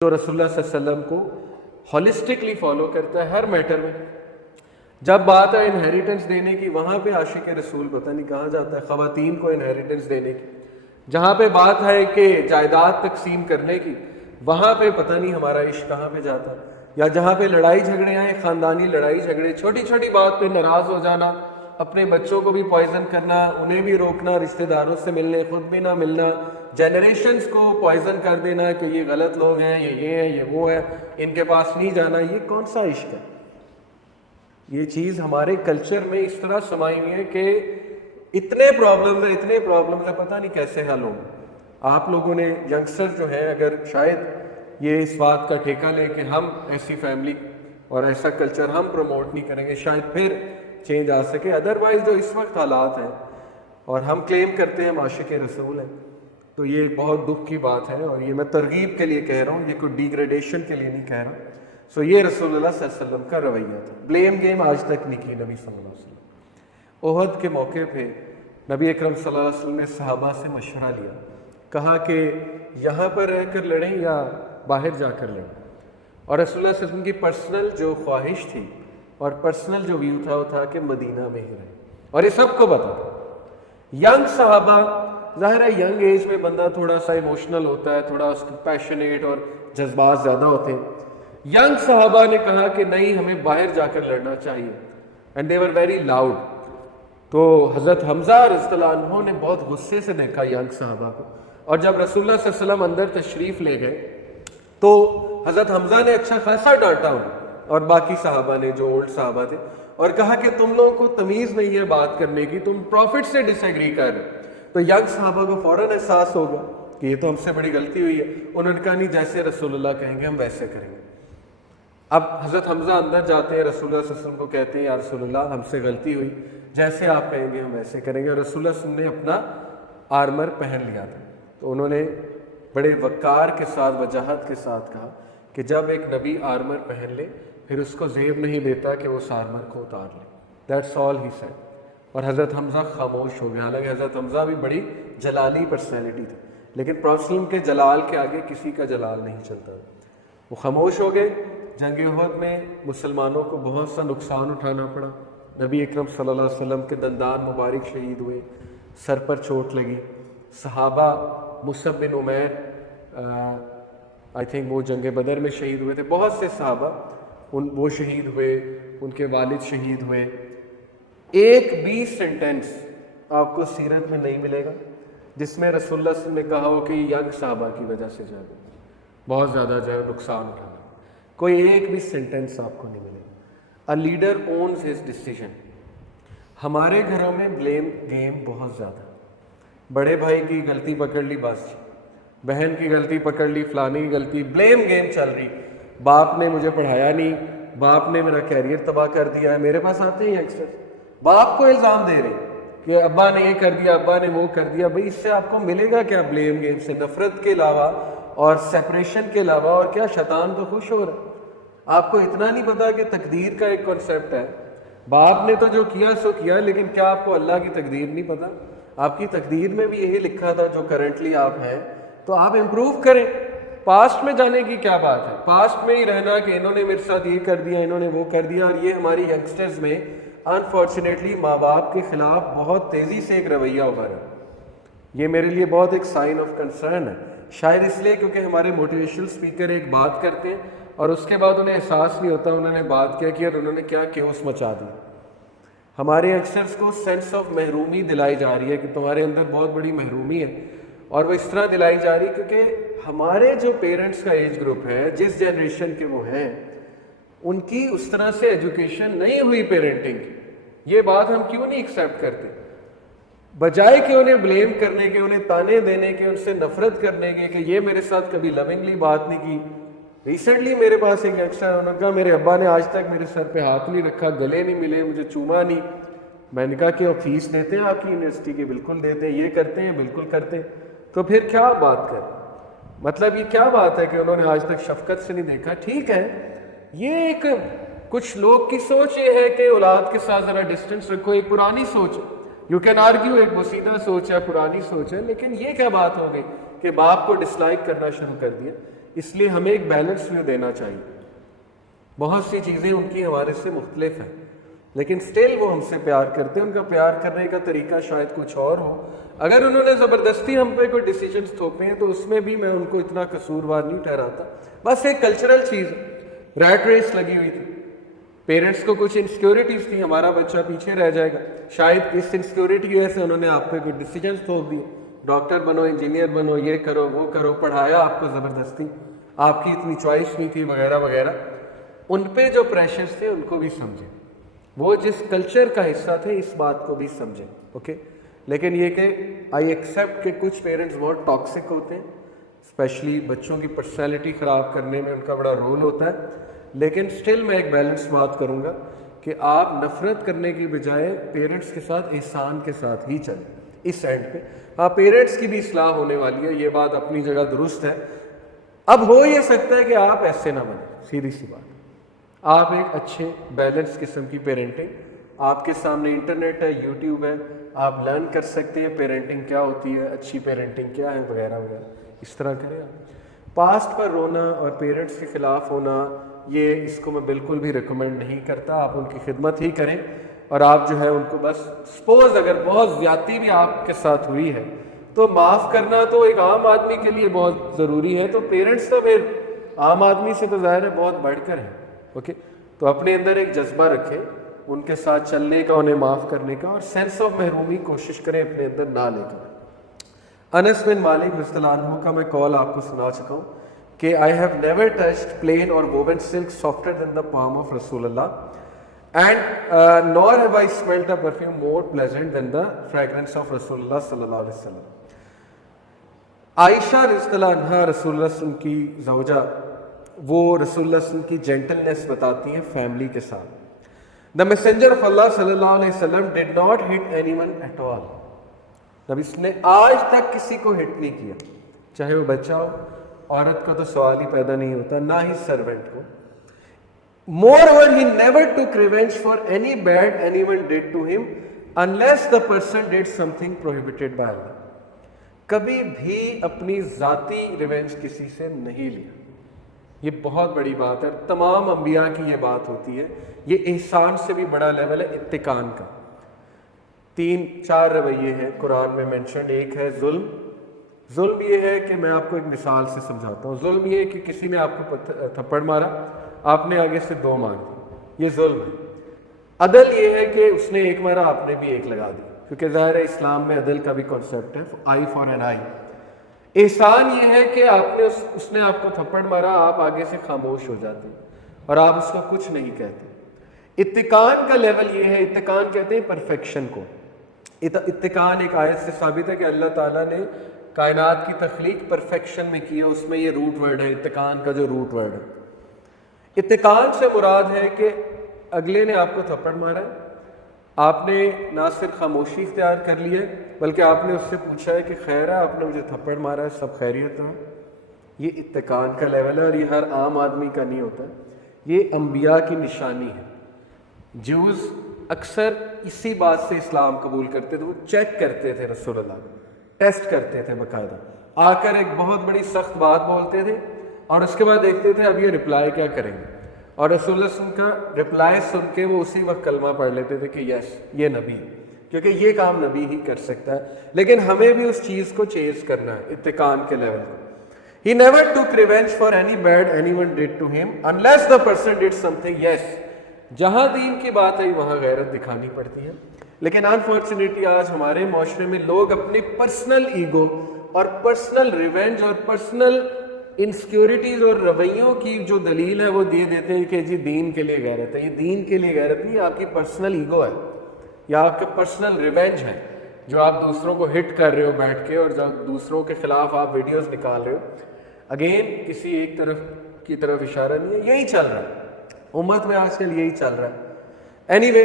جو رسول اللہ صلی اللہ علیہ وسلم کو ہولسٹکلی فالو کرتا ہے ہر میٹر میں. جب بات ہے انہیریٹنس دینے کی، وہاں پہ عاشق رسول پتہ نہیں کہاں جاتا ہے خواتین کو انہیریٹنس دینے کی. جہاں پہ بات ہے کہ جائیداد تقسیم کرنے کی، وہاں پہ پتہ نہیں ہمارا عشق کہاں پہ جاتا ہے. یا جہاں پہ لڑائی جھگڑے آئیں، خاندانی لڑائی جھگڑے، چھوٹی چھوٹی بات پہ ناراض ہو جانا، اپنے بچوں کو بھی پوائزن کرنا، انہیں بھی روکنا، رشتہ داروں سے ملنے خود بھی نہ ملنا، جنریشنز کو پوائزن کر دینا کہ یہ غلط لوگ ہیں، یہ ہے، یہ وہ ہے، ان کے پاس نہیں جانا. یہ کون سا عشق ہے؟ یہ چیز ہمارے کلچر میں اس طرح سمائی ہوئی ہے کہ اتنے پرابلمز ہیں پتہ نہیں کیسے حل ہوں. آپ لوگوں نے ینگسٹر جو ہیں اگر شاید یہ اس بات کا ٹھیکہ لے کہ ہم ایسی فیملی اور ایسا کلچر ہم پروموٹ نہیں کریں گے، شاید پھر چینج آ سکے. ادروائز جو اس وقت حالات ہیں اور ہم کلیم کرتے ہیں ہم عاشق رسول ہیں، تو یہ ایک بہت دکھ کی بات ہے. اور یہ میں ترغیب کے لیے کہہ رہا ہوں، یہ کوئی ڈیگریڈیشن کے لیے نہیں کہہ رہا. سو یہ رسول اللہ صلی اللہ علیہ وسلم کا رویہ تھا. بلیم گیم آج تک نہیں کی نبی صلی اللہ علیہ وسلم. احد کے موقع پہ نبی اکرم صلی اللہ علیہ وسلم نے صحابہ سے مشورہ لیا، کہا کہ یہاں پر رہ کر لڑیں یا باہر جا کر لڑیں. اور رسول اللہ صلی اللہ علیہ وسلم کی پرسنل جو خواہش تھی اور پرسنل جو ویو تھا وہ تھا کہ مدینہ میں ہی رہیں. اور یہ سب کو پتا تھا. ینگ صحابہ، ظاہر ہے ینگ ایج میں بندہ تھوڑا سا ایموشنل ہوتا ہے، تھوڑا اس پیشنیٹ اور جذبات زیادہ ہوتے ہیں. ینگ صحابہ نے کہا کہ نہیں، ہمیں باہر جا کر لڑنا چاہیے. And they were very loud. تو حضرت حمزہ رضی اللہ عنہ نے بہت غصے سے دیکھا ینگ صحابہ کو. اور جب رسول اللہ صلی اللہ علیہ وسلم اندر تشریف لے گئے تو حضرت حمزہ نے اچھا خاصا ڈانٹا انہیں اور باقی صحابہ نے جو اولڈ صحابہ تھے، اور کہا کہ تم لوگوں کو تمیز نہیں ہے بات کرنے کی، تم پروفٹ سے ڈس ایگری کر رہے. تو ینگ صحابہ کو فوراً احساس ہوگا کہ یہ تو ہم سے بڑی غلطی ہوئی ہے. انہوں نے کہا نہیں، جیسے رسول اللہ کہیں گے ہم ویسے کریں گے. اب حضرت حمزہ اندر جاتے ہیں، رسول اللہ صلی اللہ علیہ وسلم کو کہتے ہیں یا رسول اللہ ہم سے غلطی ہوئی، جیسے آپ کہیں گے ہم ویسے کریں گے. اور رسول اللہ صلی اللہ علیہ وسلم نے اپنا آرمر پہن لیا تھا. تو انہوں نے بڑے وقار کے ساتھ، وجاہت کے ساتھ کہا کہ جب ایک نبی آرمر پہن لے پھر اس کو زیب نہیں دیتا کہ وہ اس آرمر کو اتار لے. That's all he said. اور حضرت حمزہ خاموش ہو گیا. حالانکہ حضرت حمزہ بھی بڑی جلالی پرسنالٹی تھی، لیکن پروفیٹ صلی اللہ علیہ وسلم کے جلال کے آگے کسی کا جلال نہیں چلتا. وہ خاموش ہو گئے. جنگ احد میں مسلمانوں کو بہت سا نقصان اٹھانا پڑا. نبی اکرم صلی اللہ علیہ وسلم کے دندان مبارک شہید ہوئے، سر پر چوٹ لگی. صحابہ مصعب بن عمیر آئی تھنک وہ جنگ بدر میں شہید ہوئے تھے. بہت سے صحابہ وہ شہید ہوئے، ان کے والد شہید ہوئے. ایک بھی سینٹینس آپ کو سیرت میں نہیں ملے گا جس میں رسول اللہ صلی اللہ علیہ وسلم نے کہا ہو کہ ینگ صحابہ کی وجہ سے جو ہے بہت زیادہ جو ہے نقصان اٹھانا. کوئی ایک بھی سینٹینس آپ کو نہیں ملے گا. A leader owns his decision. ہمارے گھروں میں بلیم گیم بہت زیادہ. بڑے بھائی کی غلطی پکڑ لی بس، بہن کی غلطی پکڑ لی، فلانی کی غلطی، بلیم گیم چل رہی. باپ نے مجھے پڑھایا نہیں، باپ نے میرا کیریئر تباہ کر دیا ہے. میرے پاس آتے ہیں ینگسٹر، باپ کو الزام دے رہے کہ ابا نے یہ کر دیا، ابا نے وہ کر دیا. بھئی اس سے آپ کو ملے گا کیا؟ بلیم گیم سے نفرت کے علاوہ اور سیپریشن کے علاوہ اور کیا؟ شیطان تو خوش ہو رہا. آپ کو اتنا نہیں پتا کہ تقدیر کا ایک کنسیپٹ ہے. باپ نے تو جو کیا سو کیا، لیکن کیا آپ کو اللہ کی تقدیر نہیں پتا؟ آپ کی تقدیر میں بھی یہی لکھا تھا جو کرنٹلی آپ ہیں. تو آپ امپروو کریں. پاسٹ میں جانے کی کیا بات ہے؟ پاسٹ میں ہی رہنا کہ انہوں نے میرے ساتھ یہ کر دیا، انہوں نے وہ کر دیا. اور یہ ہماری ینگسٹرز میں انفارچونیٹلی ماں باپ کے خلاف بہت تیزی سے ایک رویہ ابھرا ہے. یہ میرے لیے بہت ایک سائن آف کنسرن ہے. شاید اس لیے کیونکہ ہمارے موٹیویشنل اسپیکر ایک بات کرتے ہیں اور اس کے بعد انہیں احساس نہیں ہوتا انہوں نے بات کیا اور انہوں نے کیا کیوس مچا دی. ہمارے ینگسٹرز کو سینس آف محرومی دلائی جا رہی ہے کہ تمہارے اندر بہت بڑی محرومی ہے. اور وہ اس طرح دلائی جا رہی ہے کیونکہ ہمارے جو پیرنٹس کا ایج گروپ ہے، جس جنریشن کے وہ ہیں، ان کی اس طرح سے ایجوکیشن نہیں ہوئی پیرنٹنگ کی. یہ بات ہم کیوں نہیں ایکسیپٹ کرتے؟ بجائے کہ انہیں بلیم کرنے کے، انہیں تانے دینے کے، ان سے نفرت کرنے کے کہ یہ میرے ساتھ کبھی لونگلی بات نہیں کی. ریسنٹلی میرے پاس ایک ینگسٹر، انہوں نے کہا میرے ابا نے آج تک میرے سر پہ ہاتھ نہیں رکھا، گلے نہیں ملے، مجھے چوما نہیں. میں نے کہا کہ وہ فیس دیتے ہیں آپ کی یونیورسٹی کی؟ بالکل دیتے ہیں. یہ کرتے ہیں؟ بالکل کرتے ہیں. تو پھر کیا بات کر، مطلب یہ کیا بات ہے کہ انہوں نے آج تک شفقت سے نہیں دیکھا؟ ٹھیک ہے، یہ ایک کچھ لوگ کی سوچ یہ ہے کہ اولاد کے ساتھ ذرا ڈسٹینس رکھو. ایک پرانی سوچ ہے، یو کین آرگیو، ایک بسیدہ سوچ ہے، پرانی سوچ ہے. لیکن یہ کیا بات ہو گئی کہ باپ کو ڈس لائک کرنا شروع کر دیا؟ اس لیے ہمیں ایک بیلنس ویو دینا چاہیے. بہت سی چیزیں ان کی ہمارے سے مختلف ہیں لیکن سٹل وہ ہم سے پیار کرتے ہیں. ان کا پیار کرنے کا طریقہ شاید کچھ اور ہو. اگر انہوں نے زبردستی ہم پہ کوئی ڈیسیجنز تھوپے ہیں تو اس میں بھی میں ان کو اتنا قصوروار نہیں ٹھہراتا. بس ایک کلچرل چیز ہے، ریٹ ریس لگی ہوئی تھی. پیرنٹس کو کچھ انسیکیورٹیز تھی، ہمارا بچہ پیچھے رہ جائے گا. شاید اس انسیکیورٹی کی وجہ سے انہوں نے آپ پہ کوئی ڈیسیجنز تھوپ دیے، ڈاکٹر بنو، انجینئر بنو، یہ کرو وہ کرو، پڑھایا آپ کو زبردستی، آپ کی اتنی چوائس نہیں تھی وغیرہ وغیرہ. ان پہ جو پریشرز تھے ان کو بھی سمجھیں، وہ جس کلچر کا حصہ تھے اس بات کو بھی سمجھیں. اوکے. لیکن یہ کہ آئی ایکسیپٹ کہ کچھ پیرنٹس بہت ٹاکسک ہوتے ہیں، اسپیشلی بچوں کی پرسنالٹی خراب کرنے میں ان کا بڑا رول ہوتا ہے. لیکن سٹل میں ایک بیلنس بات کروں گا کہ آپ نفرت کرنے کی بجائے پیرنٹس کے ساتھ احسان کے ساتھ ہی چلیں. اس اینڈ پہ ہاں پیرنٹس کی بھی اصلاح ہونے والی ہے، یہ بات اپنی جگہ درست ہے. اب ہو یہ سکتا ہے کہ آپ ایسے نہ بنیں، سیدھی سی بات. آپ ایک اچھے بیلنس قسم کی پیرنٹنگ، آپ کے سامنے انٹرنیٹ ہے، یوٹیوب ہے، آپ لرن کر سکتے ہیں پیرنٹنگ کیا ہوتی ہے، اچھی پیرنٹنگ کیا ہے وغیرہ وغیرہ. اس طرح کریں. پاسٹ پر رونا اور پیرنٹس کے خلاف ہونا، یہ اس کو میں بالکل بھی ریکمینڈ نہیں کرتا. آپ ان کی خدمت ہی کریں اور آپ جو ہے ان کو بس سپوز اگر بہت زیادتی بھی آپ کے ساتھ ہوئی ہے تو معاف کرنا تو ایک عام آدمی کے لیے بہت ضروری ہے. تو پیرنٹس تو پھر عام آدمی سے تو ظاہر ہے بہت بڑھ کر ہے. اوکے. تو اپنے اندر ایک جذبہ رکھیں ان کے ساتھ چلنے کا، انہیں معاف کرنے کا، اور سینس آف محرومی کوشش کریں اپنے اندر نہ لے کر. انس بن مالک رضی اللہ عنہ کا میں قول آپ کو سنا چکا ہوں کہ I have never touched plain or woven silk softer than the palm of Rasulullah and nor have I smelled a perfume more pleasant than the fragrance of Rasulullah sallallahu alaihi wasallam. عائشہ رضی اللہ عنہ رسول اللہ صلی اللہ علیہ وسلم کی زوجہ، وہ رسول اللہ صلی اللہ علیہ وسلم کی جینٹلنس بتاتی ہیں فیملی کے ساتھ. The messenger of Allah صلی اللہ علیہ وسلم did not hit anyone at all. نبی نے آج تک کسی کو ہٹ نہیں کیا، چاہے وہ بچہ ہو، عورت کا تو سوال ہی پیدا نہیں ہوتا، نہ ہی سرونٹ کو. Moreover, he never took revenge for any bad anyone did to him unless the person did something prohibited by Allah. کبھی بھی اپنی ذاتی ریونج کسی سے نہیں لیا. یہ بہت بڑی بات ہے، تمام انبیاء کی یہ بات ہوتی ہے. یہ احسان سے بھی بڑا لیول ہے اتقان کا. 3-4 رویے ہیں قرآن میں مینشنڈ. ایک ہے ظلم. ظلم یہ ہے کہ میں آپ کو ایک مثال سے سمجھاتا ہوں. ظلم یہ ہے کہ کسی نے آپ کو تھپڑ مارا، آپ نے آگے سے 2 مار دی، یہ ظلم ہے. عدل یہ ہے کہ اس نے 1 مارا، آپ نے بھی 1 لگا دی، کیونکہ ظاہر ہے اسلام میں عدل کا بھی کانسیپٹ ہے، آئی فار این آئی. احسان یہ ہے کہ اس نے آپ کو تھپڑ مارا، آپ آگے سے خاموش ہو جاتے اور آپ اس کو کچھ نہیں کہتے. اتقان کا لیول یہ ہے، اتقان کہتے ہیں پرفیکشن کو. اتقان ایک آیت سے ثابت ہے کہ اللہ تعالیٰ نے کائنات کی تخلیق پرفیکشن میں کی ہے، اس میں یہ روٹ ورڈ ہے اتقان کا، جو روٹ ورڈ ہے. اتقان سے مراد ہے کہ اگلے نے آپ کو تھپڑ مارا ہے، آپ نے نہ صرف خاموشی اختیار کر لی ہے بلکہ آپ نے اس سے پوچھا ہے کہ خیر ہے، آپ نے مجھے تھپڑ مارا ہے، سب خیریت ہے. یہ اتقان کا لیول ہے اور یہ ہر عام آدمی کا نہیں ہوتا. یہ انبیاء کی نشانی ہے. جوز اکثر اسی بات سے اسلام قبول کرتے تھے، وہ چیک کرتے تھے رسول اللہ کو، ٹیسٹ کرتے تھے باقاعدہ. آ کر ایک بہت بڑی سخت بات بولتے تھے اور اس کے بعد دیکھتے تھے اب یہ رپلائی کیا کریں گے، اور رسول اللہ صلی اللہ علیہ وسلم کا رپلائی سن کے وہ اسی وقت کلمہ پڑھ لیتے تھے کہ یس یہ نبی، کیونکہ یہ کام نبی ہی کر سکتا ہے. لیکن ہمیں بھی اس چیز کو چیز کرنا ہے اتقان کے لیول کو. He never took revenge for any bad anyone did to him unless the person did something. Yes, جہاں دین کی بات آئی وہاں غیرت دکھانی پڑتی ہے. لیکن انفارچونیٹلی آج ہمارے معاشرے میں لوگ اپنی پرسنل ایگو اور پرسنل ریونج اور پرسنل انسیکیورٹیز اور رویوں کی جو دلیل ہے وہ دے دیتے ہیں کہ جی دین کے لیے غیرت ہے. یہ دین کے لیے غیرت نہیں، آپ کی پرسنل ایگو ہے یا آپ کا پرسنل ریونج ہے جو آپ دوسروں کو ہٹ کر رہے ہو بیٹھ کے، اور جب دوسروں کے خلاف آپ ویڈیوز نکال رہے ہو. اگین کسی ایک طرف کی طرف اشارہ نہیں ہے، یہی چل رہا ہے امت میں آج کل، یہی چل رہا ہے. Any way